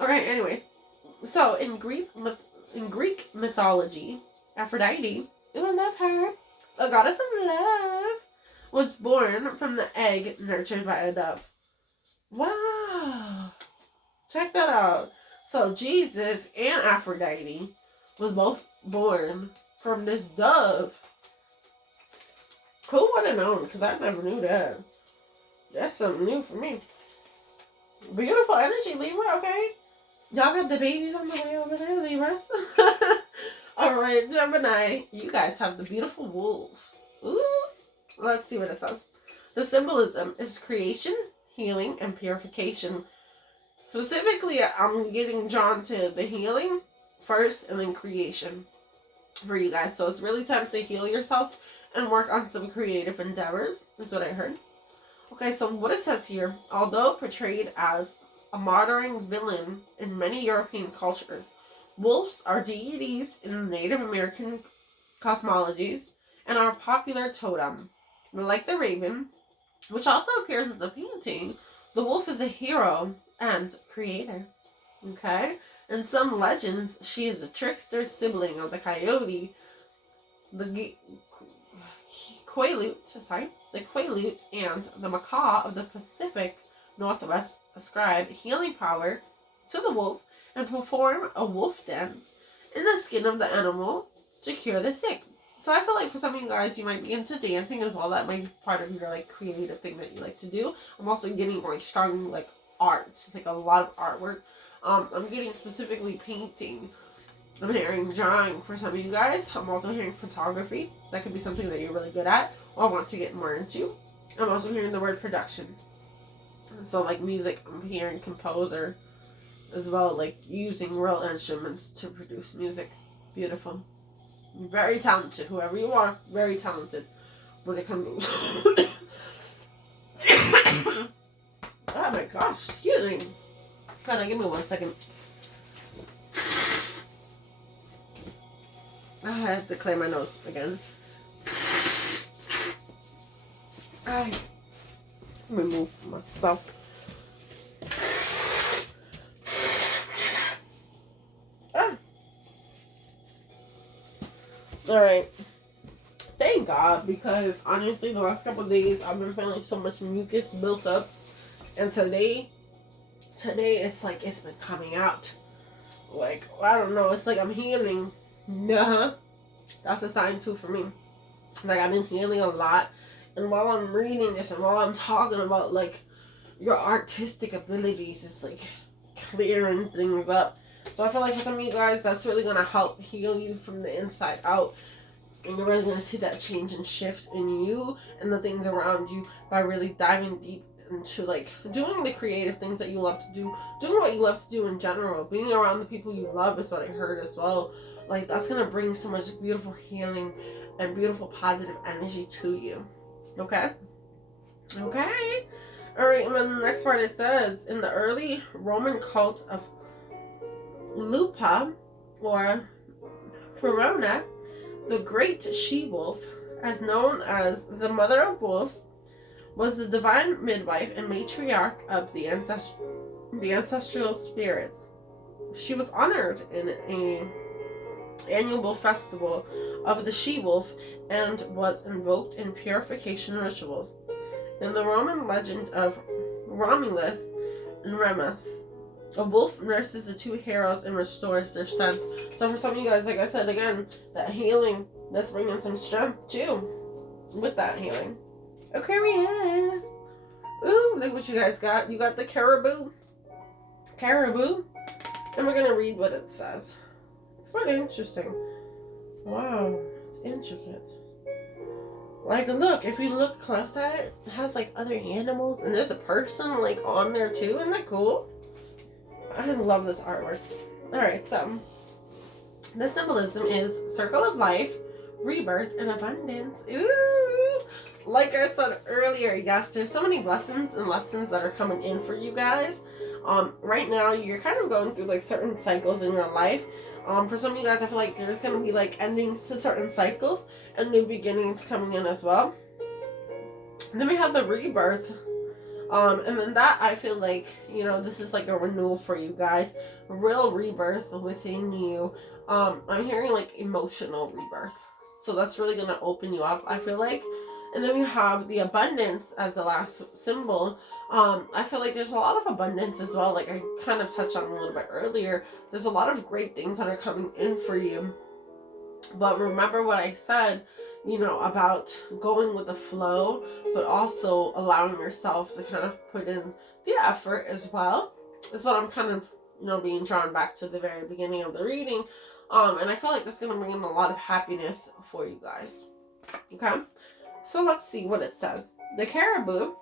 Okay, anyways. So, in Greek mythology, Aphrodite, I love her, a goddess of love, was born from the egg nurtured by a dove. Wow. Check that out. So, Jesus and Aphrodite was both born from this dove. Who would have known? Because I never knew that. That's something new for me. Beautiful energy, Libra, okay? Y'all got the babies on the way over there, Libras. Alright, Gemini, you guys have the beautiful wolf. Ooh. Let's see what it says. The symbolism is creation, healing, and purification. Specifically, I'm getting drawn to the healing first and then creation for you guys. So it's really time to heal yourself and work on some creative endeavors. That's what I heard. Okay, so what it says here, although portrayed as a murdering villain in many European cultures, wolves are deities in Native American cosmologies and are a popular totem. Like the raven, which also appears in the painting, the wolf is a hero and creator. Okay? In some legends, she is a trickster sibling of the coyote, the Quaaludes and the macaw of the Pacific Northwest ascribe healing power to the wolf and perform a wolf dance in the skin of the animal to cure the sick. So I feel like for some of you guys, you might be into dancing as well. That might be part of your like creative thing that you like to do. I'm also getting like strong like art, like a lot of artwork. I'm getting specifically painting. I'm hearing drawing for some of you guys. I'm also hearing photography. That could be something that you're really good at or want to get more into. I'm also hearing the word production. So like music, I'm hearing composer as well, like using real instruments to produce music. Beautiful. Very talented, whoever you are, very talented when it comes to oh my gosh, excuse me. Hold on, give me 1 second. I had to clear my nose again. Let me move myself. Alright. Thank God, because honestly the last couple of days I've been feeling so much mucus built up. And today it's like it's been coming out. like, I don't know, it's like I'm healing. Nah, that's a sign too for me. Like, I've been healing a lot, and while I'm reading this and while I'm talking about like your artistic abilities, it's like clearing things up. So I feel like for some of you guys, that's really gonna help heal you from the inside out, and you're really gonna see that change and shift in you and the things around you by really diving deep into like doing the creative things that you love to do, doing what you love to do in general, being around the people you love is what I heard as well. Like, that's gonna bring so much beautiful healing and beautiful positive energy to you. Okay? Okay. Alright, and then the next part it says, in the early Roman cult of Lupa, or Verona, the great she-wolf, as known as the mother of wolves, was the divine midwife and matriarch of the ancestral spirits. She was honored in an annual festival of the she-wolf and was invoked in purification rituals. In the Roman legend of Romulus and Remus, a wolf nurses the two heroes and restores their strength. So for some of you guys, like I said again, that healing, that's bringing some strength too with that healing. Aquarius. Ooh, look what you guys got. You got the caribou. And we're going to read what it says. It's quite interesting. Wow, it's intricate. Like, look, if you look close at it, it has like other animals, and there's a person like on there too. Isn't that cool? I love this artwork. Alright, so the symbolism is circle of life, rebirth, and abundance. Ooh! Like I said earlier, yes, there's so many blessings and lessons that are coming in for you guys. Right now, you're kind of going through like certain cycles in your life. For some of you guys, I feel like there's going to be like endings to certain cycles and new beginnings coming in as well. And then we have the rebirth. And then that, I feel like, you know, this is like a renewal for you guys. A real rebirth within you. I'm hearing like emotional rebirth. So that's really going to open you up, I feel like. And then we have the abundance as the last symbol. I feel like there's a lot of abundance as well. Like I kind of touched on a little bit earlier. There's a lot of great things that are coming in for you. But remember what I said, you know, about going with the flow, but also allowing yourself to kind of put in the effort as well. That's what I'm kind of, you know, being drawn back to the very beginning of the reading. And I feel like that's going to bring in a lot of happiness for you guys. Okay? So let's see what it says. The caribou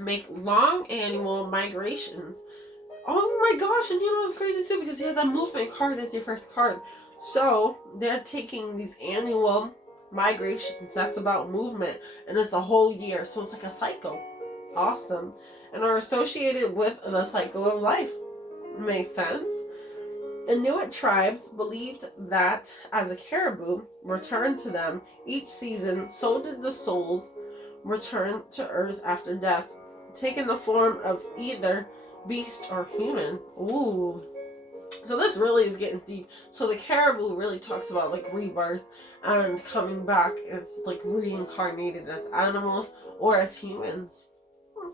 make long annual migrations. Oh my gosh, and you know what's crazy too? Because you have that movement card as your first card. So they're taking these annual migrations. That's about movement. And it's a whole year. So it's like a cycle. Awesome. And are associated with the cycle of life. Makes sense. Inuit tribes believed that as a caribou returned to them each season, so did the souls return to earth after death, taking the form of either beast or human. Ooh. So this really is getting deep. So the caribou really talks about like rebirth and coming back as like reincarnated as animals or as humans.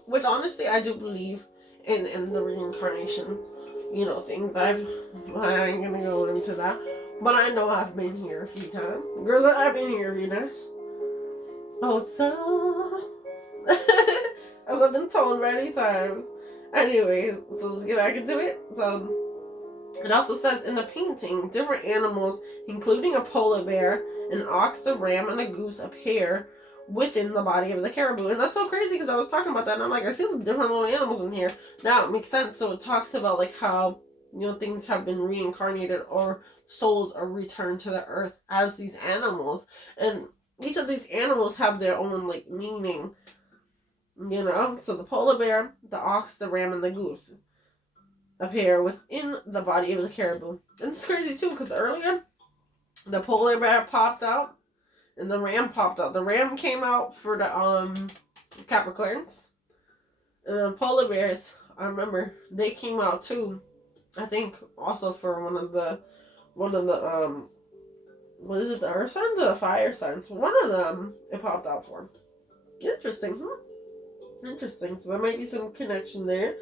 Which honestly I do believe in the reincarnation, you know, things. I ain't gonna go into that. But I know I've been here a few times. Girls, I've been here a few times. Oh, so as I've been told many times. Anyways, so let's get back into it. So it also says in the painting, different animals, including a polar bear, an ox, a ram, and a goose, appear within the body of the caribou. And that's so crazy because I was talking about that and I'm like, I see the different little animals in here. Now it makes sense. So it talks about like how, you know, things have been reincarnated or souls are returned to the earth as these animals. And each of these animals have their own like meaning, you know. So the polar bear, the ox, the ram, and the goose appear within the body of the caribou. And it's crazy too because earlier the polar bear popped out and the ram popped out. The ram came out for the Capricorns, and the polar bears, I remember they came out too. I think also for one of the what is it, the earth signs or the fire signs? One of them it popped out for. Interesting, huh? Interesting. So there might be some connection there.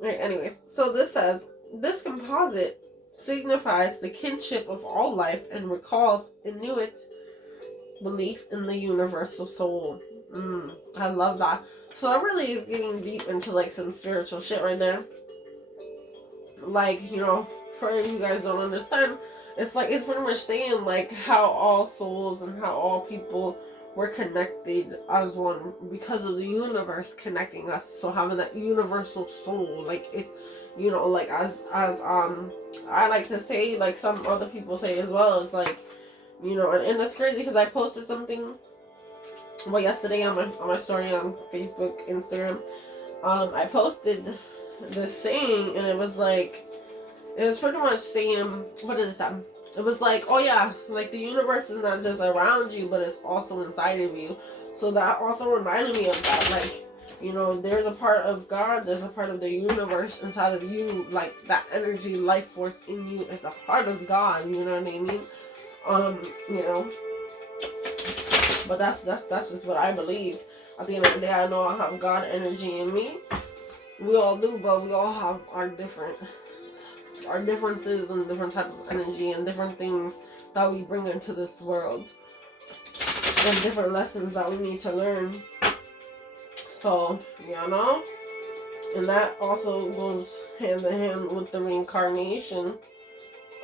Right, anyways, so this says, this composite signifies the kinship of all life and recalls Inuit belief in the universal soul. I love that. So that really is getting deep into like some spiritual shit right there. Like, you know, for if you guys don't understand, it's like it's pretty much saying like how all souls and how all people were connected as one because of the universe connecting us. So having that universal soul, like it's, you know, like as I like to say, like some other people say as well, it's like, you know, and it's crazy because I posted something yesterday on my story on Facebook, Instagram. I posted this saying, and it was like, it was pretty much saying, what did it say? It was like, oh yeah, like the universe is not just around you, but it's also inside of you. So that also reminded me of that, like, you know, there's a part of God, there's a part of the universe inside of you, like that energy, life force in you is a part of God, you know what I mean? You know, but that's just what I believe. At the end of the day, I know I have God energy in me. We all do, but we all have our differences and different type of energy and different things that we bring into this world and different lessons that we need to learn. So, you know, and that also goes hand in hand with the reincarnation.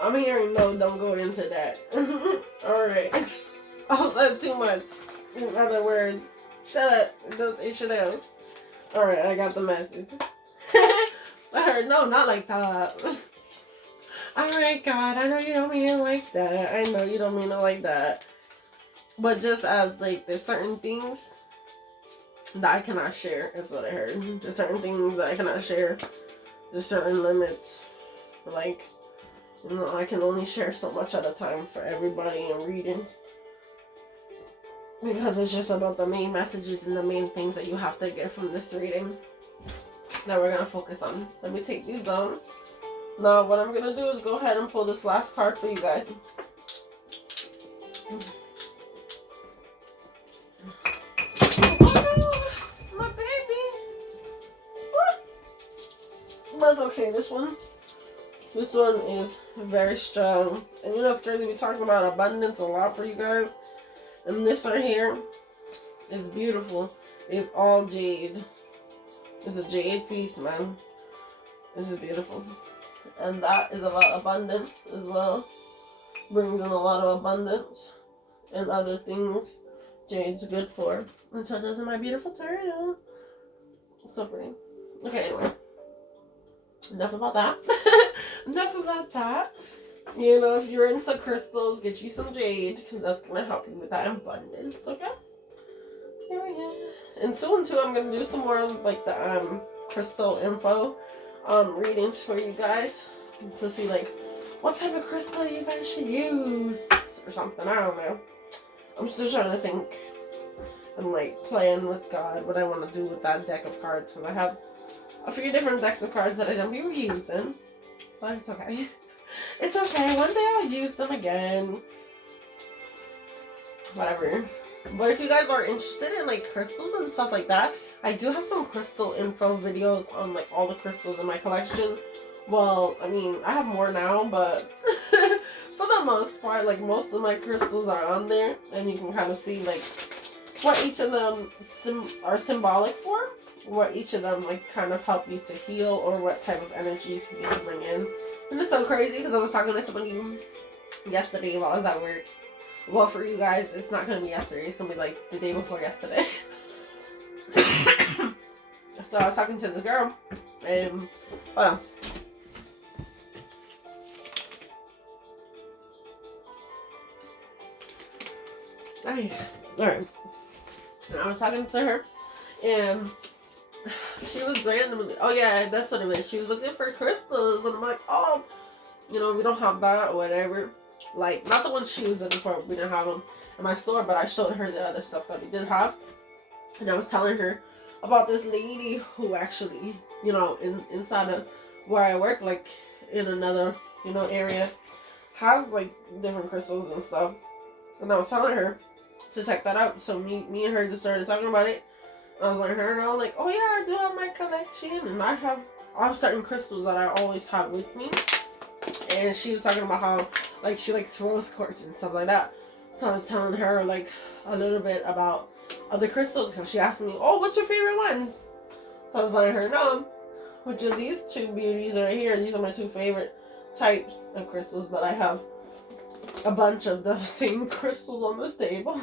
I'm hearing no, don't go into that. Alright. I'll say too much. In other words, shut up. Don't say shit else. Alright, I got the message. I heard, no, not like that. Alright, God, I know you don't mean it like that. I know you don't mean it like that. But just as, like, there's certain things that I cannot share, is what I heard. There's certain things that I cannot share. There's certain limits. Like, you know, I can only share so much at a time for everybody in readings. Because it's just about the main messages and the main things that you have to get from this reading that we're going to focus on. Let me take these down. Now, what I'm going to do is go ahead and pull this last card for you guys. Oh no! My baby! What? But it's okay, this one is very strong. And you know what's crazy? We talked about abundance a lot for you guys. And this right here is beautiful. It's all jade. It's a jade piece, man. This is beautiful. And that is about abundance as well. Brings in a lot of abundance and other things jade's good for. And so does my beautiful turtle. So pretty. Okay, anyway. Enough about that. Enough about that. You know, if you're into crystals, get you some jade, because that's going to help you with that abundance, okay? Here we go. And soon, too, I'm going to do some more, like, the crystal info readings for you guys to see, like, what type of crystal you guys should use or something. I don't know. I'm still trying to think and, like, plan with God what I want to do with that deck of cards. So I have a few different decks of cards that I don't be reusing, but it's okay. It's okay. One day I'll use them again. Whatever. But if you guys are interested in like crystals and stuff like that, I do have some crystal info videos on like all the crystals in my collection. Well, I mean, I have more now, but for the most part, like most of my crystals are on there, and you can kind of see like what each of them are symbolic for, what each of them like kind of help you to heal, or what type of energy you need to bring in. And it's so crazy because I was talking to somebody yesterday while I was at work. Well, for you guys, it's not going to be yesterday. It's going to be like the day before yesterday. So I was talking to the girl, and well, alright. And I was talking to her, and she was randomly, oh yeah, that's what it was. She was looking for crystals, and I'm like, oh, you know, we don't have that or whatever. Like, not the ones she was looking for. We didn't have them in my store, but I showed her the other stuff that we did have. And I was telling her about this lady who actually, you know, inside of where I work, like in another, you know, area, has like different crystals and stuff. And I was telling her to check that out. So me and her just started talking about it. I was letting her know, like, oh yeah, I do have my collection, and I have certain crystals that I always have with me. And she was talking about how, like, she likes rose quartz and stuff like that. So I was telling her, like, a little bit about other crystals. Because she asked me, oh, what's your favorite ones? So I was letting her know, which are these two beauties right here. These are my two favorite types of crystals. But I have a bunch of the same crystals on this table.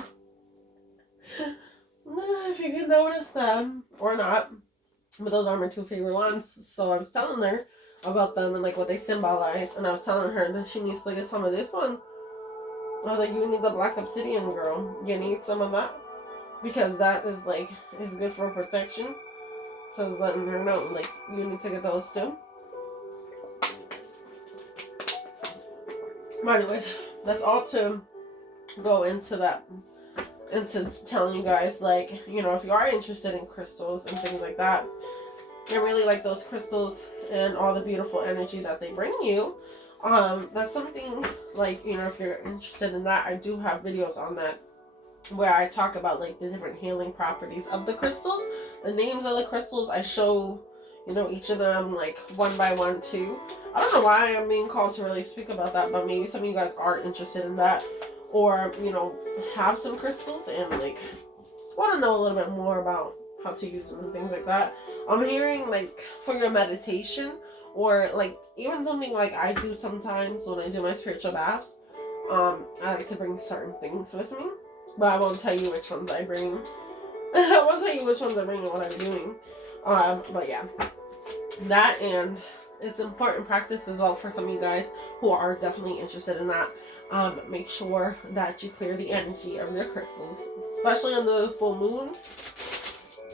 If you can notice them or not. But those are my two favorite ones. So I was telling her about them and like what they symbolize. And I was telling her that she needs to get some of this one. I was like, you need the black obsidian, girl. You need some of that. Because that is like, is good for protection. So I was letting her know, like, you need to get those too. But anyways, that's all to go into that. Into telling you guys, like, you know, if you are interested in crystals and things like that, and really like those crystals and all the beautiful energy that they bring you, that's something, like, you know, if you're interested in that, I do have videos on that where I talk about like the different healing properties of the crystals, the names of the crystals. I show, you know, each of them like one by one too. I don't know why I'm being called to really speak about that, but maybe some of you guys are interested in that, or, you know, have some crystals and like want to know a little bit more about how to use them and things like that. I'm hearing like for your meditation, or like even something like I do sometimes when I do my spiritual baths. I like to bring certain things with me, but I won't tell you which ones I bring. I won't tell you which ones I bring and what I'm doing. But yeah, that, and it's important practice as well for some of you guys who are definitely interested in that. Make sure that you clear the energy of your crystals, especially on the full moon.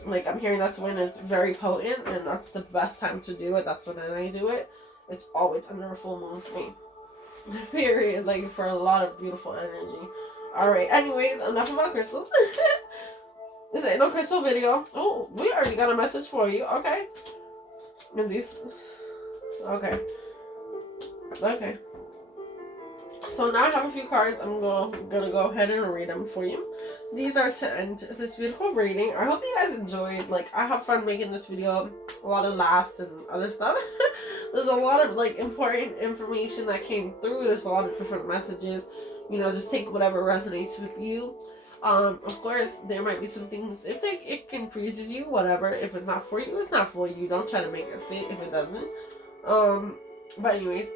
Like, I'm hearing that's when it's very potent, and that's the best time to do it. That's when I do it. It's always under a full moon for me. Period. Like, for a lot of beautiful energy. Alright, anyways, enough about crystals. This ain't no crystal video. Oh, we already got a message for you. Okay. And these... Okay. Okay. So now I have a few cards. I'm gonna go ahead and read them for you. These are to end this beautiful reading. I hope you guys enjoyed. Like, I have fun making this video. A lot of laughs and other stuff. There's a lot of like important information that came through. There's a lot of different messages. You know, just take whatever resonates with you. Of course, there might be some things, if it confuses you, whatever. If it's not for you, it's not for you. Don't try to make it fit if it doesn't. But anyways,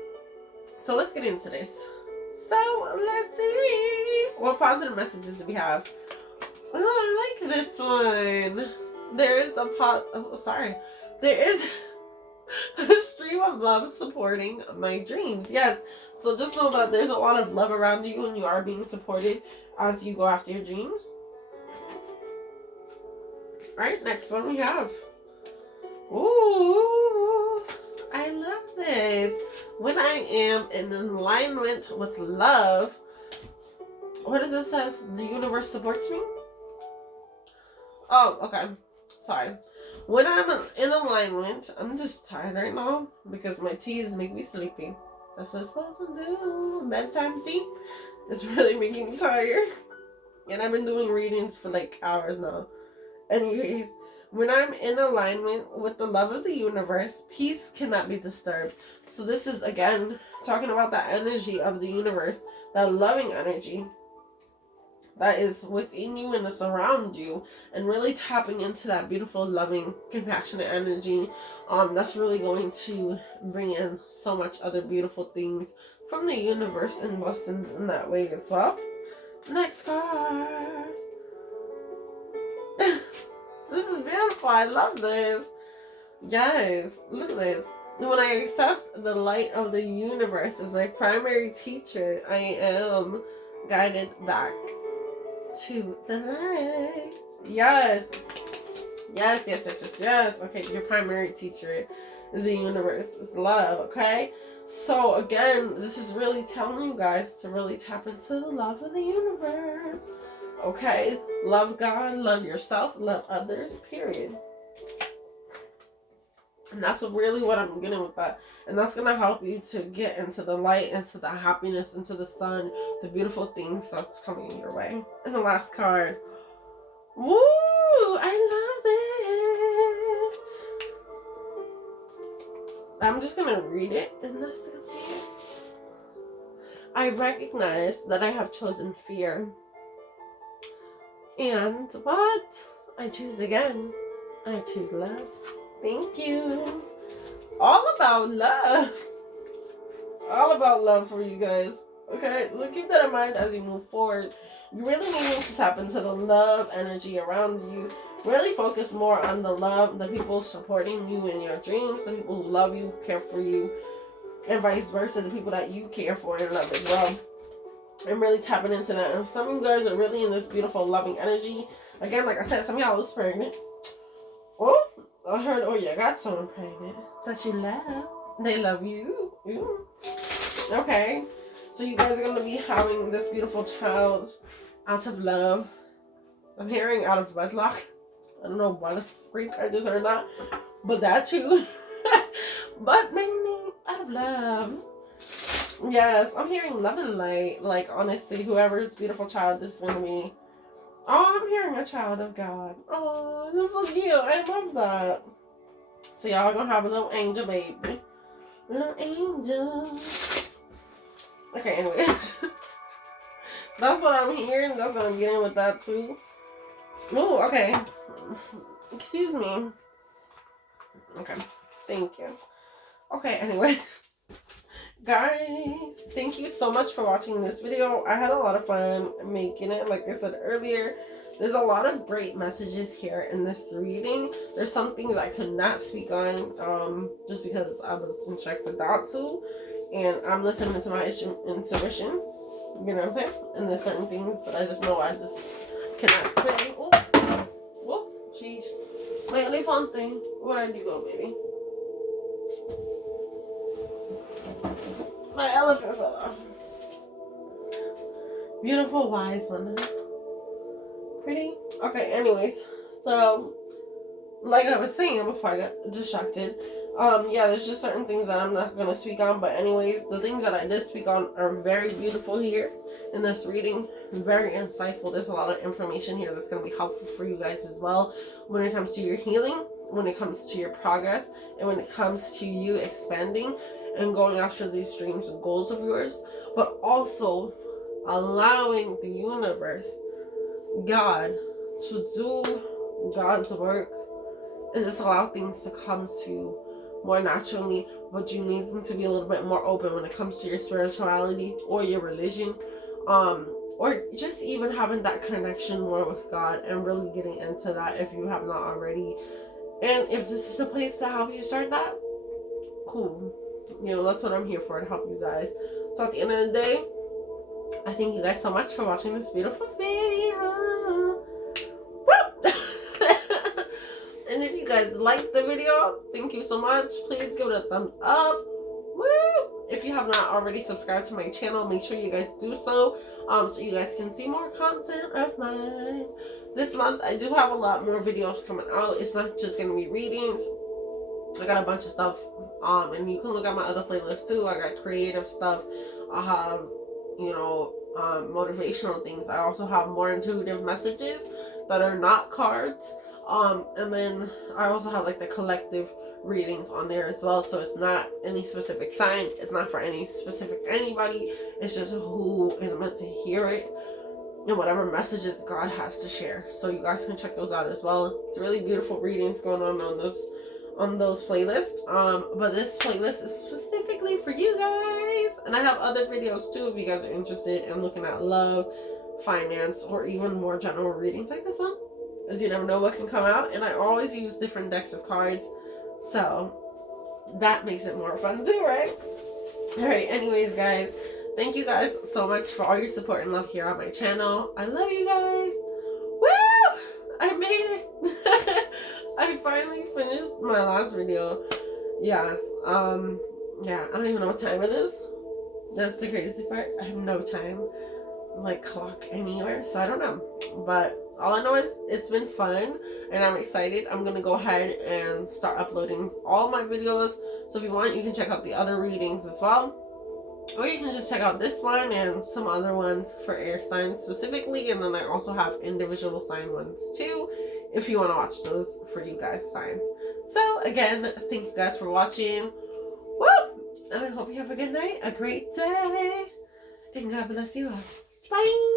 so let's get into this. So, let's see. What positive messages do we have? Oh, I like this one. There is There is a stream of love supporting my dreams. Yes. So just know that there's a lot of love around you and you are being supported as you go after your dreams. Alright, next one we have. Ooh, I love this. When I am in alignment with love, what does it say? The universe supports me? Oh, okay. Sorry. When I'm in alignment, I'm just tired right now because my teas make me sleepy. That's what it's supposed to do. Bedtime tea is really making me tired. And I've been doing readings for like hours now. Anyways, when I'm in alignment with the love of the universe, peace cannot be disturbed. So this is, again, talking about that energy of the universe, that loving energy that is within you and is around you, and really tapping into that beautiful, loving, compassionate energy. That's really going to bring in so much other beautiful things from the universe and blessings in that way as well. Next card. This is beautiful. I love this. Yes, look at this. When I accept the light of the universe as my primary teacher, I am guided back to the light. Yes. Yes, yes, yes, yes, yes. Okay, your primary teacher is the universe. It's love, okay? So, again, this is really telling you guys to really tap into the love of the universe. Okay? Love God, love yourself, love others, period. And that's really what I'm getting with that. And that's going to help you to get into the light, into the happiness, into the sun, the beautiful things that's coming your way. And the last card. Woo! I love this. I'm just going to read it, and that's going to be it. I recognize that I have chosen fear. And what? I choose again. I choose love. Thank you. All about love. All about love for you guys. Okay, so keep that in mind as you move forward. You really need to tap into the love energy around you. Really focus more on the love, the people supporting you in your dreams, the people who love you, care for you, and vice versa, the people that you care for and love as well. I'm really tapping into that. And some of you guys are really in this beautiful, loving energy. Again, like I said, some of y'all is pregnant. Oh, I heard, oh yeah, I got someone pregnant that you love. They love you. Ooh. Okay. So you guys are going to be having this beautiful child out of love. I'm hearing out of wedlock. I don't know why the freak I just heard that. But that too. But mainly out of love. Yes, I'm hearing love and light. Like, honestly, whoever's beautiful child this is going to be. Oh, I'm hearing a child of God. Oh, this is so cute. I love that. So y'all are going to have a little angel baby. Little angel. Okay, anyways. That's what I'm hearing. That's what I'm getting with that too. Ooh, okay. Excuse me. Okay. Thank you. Okay, anyways. Guys, thank you so much for watching this video. I had a lot of fun making it. Like I said earlier, there's a lot of great messages here in this reading. There's some things I could not speak on just because I was instructed not to. And I'm listening to my intuition. You know what I'm saying? And there's certain things that I just know I just cannot say. Oh, whoop, jeez. My elefante. Where did you go, baby? My elephant fell off. Beautiful, wise one. Pretty. Okay, anyways. So, like I was saying before I got distracted, yeah, there's just certain things that I'm not going to speak on. But anyways, the things that I did speak on are very beautiful here in this reading. Very insightful. There's a lot of information here that's going to be helpful for you guys as well when it comes to your healing, when it comes to your progress, and when it comes to you expanding and going after these dreams and goals of yours, but also allowing the universe, God, to do God's work and just allow things to come to you more naturally. But you need them to be a little bit more open when it comes to your spirituality or your religion, or just even having that connection more with God and really getting into that if you have not already. And if this is the place to help you start that, cool. You know, that's what I'm here for, to help you guys. So at the end of the day, I thank you guys so much for watching this beautiful video. Woo! And if you guys liked the video, thank you so much. Please give it a thumbs up. Woo! If you have not already subscribed to my channel, make sure you guys do so, so you guys can see more content of mine. This month, I do have a lot more videos coming out. It's not just going to be readings. I got a bunch of stuff, and you can look at my other playlists too. I got creative stuff. I have, you know, motivational things. I also have more intuitive messages that are not cards. And then I also have like the collective readings on there as well. So it's not any specific sign. It's not for any specific anybody. It's just who is meant to hear it and whatever messages God has to share. So you guys can check those out as well. It's really beautiful readings going on those playlists. But this playlist is specifically for you guys, and I have other videos too if you guys are interested in looking at love, finance, or even more general readings like this one, as you never know what can come out. And I always use different decks of cards, so that makes it more fun too, right? All right, anyways guys, thank you guys so much for all your support and love here on my channel. I love you guys. Woo! I made it. I finally finished my last video. Yes. Yeah, I don't even know what time it is. That's the crazy part. I have no time, like, clock anywhere, so I don't know. But all I know is it's been fun, and I'm excited. I'm gonna go ahead and start uploading all my videos. So if you want, you can check out the other readings as well. Or you can just check out this one and some other ones for air signs specifically. And then I also have individual sign ones too, if you want to watch those for you guys' signs. So again, thank you guys for watching. Woo! And I hope you have a good night, a great day. And God bless you all. Bye.